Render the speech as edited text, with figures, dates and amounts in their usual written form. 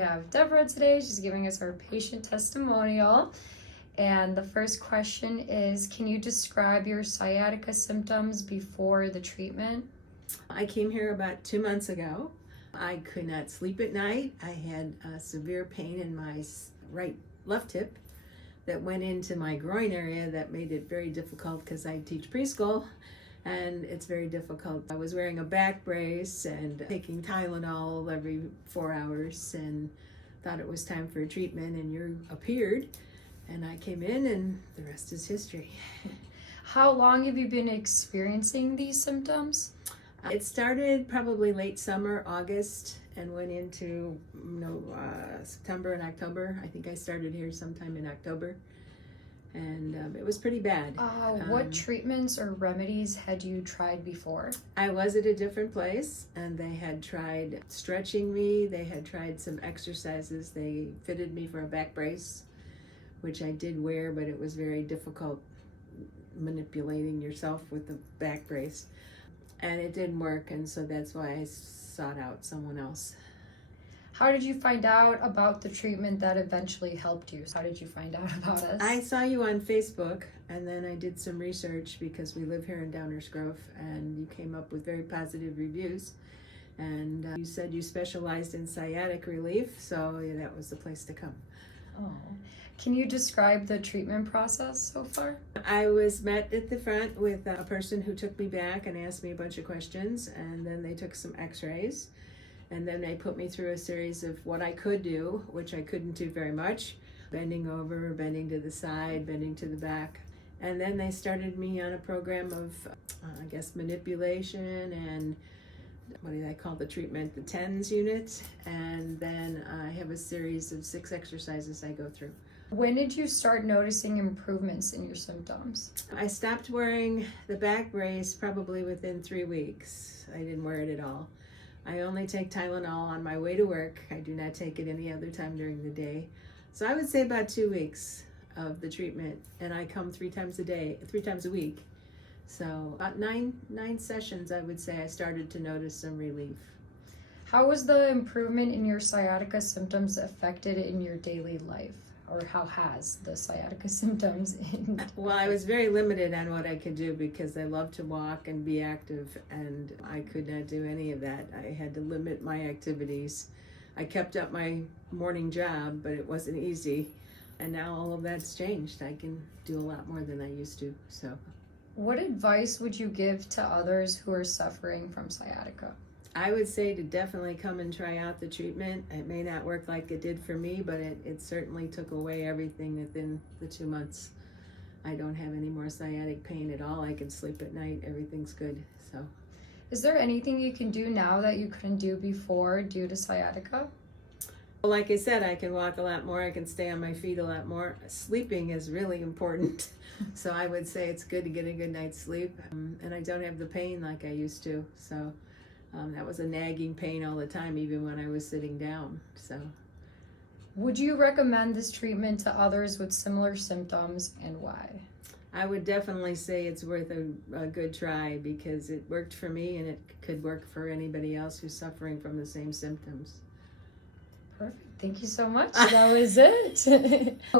have Debra today. She's giving us her patient testimonial. And the first question is, can you describe your sciatica symptoms before the treatment? I came here about 2 months ago. I could not sleep at night. I had severe pain in my left hip that went into my groin area that made it very difficult because I teach preschool and it's very difficult. I was wearing a back brace and taking Tylenol every 4 hours and thought it was time for a treatment, and you appeared and I came in and the rest is history. How long have you been experiencing these symptoms? It started probably late summer, August, and went into September and October. I think I started here sometime in October, and it was pretty bad. What treatments or remedies had you tried before? I was at a different place, and they had tried stretching me. They had tried some exercises. They fitted me for a back brace, which I did wear, but it was very difficult manipulating yourself with the back brace. And it didn't work, and so that's why I sought out someone else. How did you find out about the treatment that eventually helped you? How did you find out about us? I saw you on Facebook, and then I did some research because we live here in Downers Grove, and you came up with very positive reviews. And you said you specialized in sciatic relief, so yeah, that was the place to come. Oh. Can you describe the treatment process so far? I was met at the front with a person who took me back and asked me a bunch of questions, and then they took some x-rays, and then they put me through a series of what I could do, which I couldn't do very much, bending over, bending to the side, bending to the back. And then they started me on a program of, manipulation and what do they call the treatment? The TENS unit. And then I have a series of 6 exercises I go through. When did you start noticing improvements in your symptoms? I stopped wearing the back brace probably within 3 weeks. I didn't wear it at all. I only take Tylenol on my way to work. I do not take it any other time during the day. So I would say about 2 weeks of the treatment, and I come 3 times a week. So about nine sessions, I would say I started to notice some relief. How was the improvement in your sciatica symptoms affected in your daily life? Or how has the sciatica symptoms in? Well, I was very limited on what I could do because I love to walk and be active, and I could not do any of that. I had to limit my activities. I kept up my morning job, but it wasn't easy. And now all of that's changed. I can do a lot more than I used to. So, what advice would you give to others who are suffering from sciatica? I would say to definitely come and try out the treatment. It may not work like it did for me, but it certainly took away everything within the 2 months. I don't have any more sciatic pain at all. I can sleep at night. Everything's good. So, is there anything you can do now that you couldn't do before due to sciatica? well, like I said, I can walk a lot more. I can stay on my feet a lot more. Sleeping is really important. So I would say it's good to get a good night's sleep. And I don't have the pain like I used to. So that was a nagging pain all the time, even when I was sitting down. So, would you recommend this treatment to others with similar symptoms, and why? I would definitely say it's worth a good try because it worked for me, and it could work for anybody else who's suffering from the same symptoms. Perfect. Thank you so much. That was it.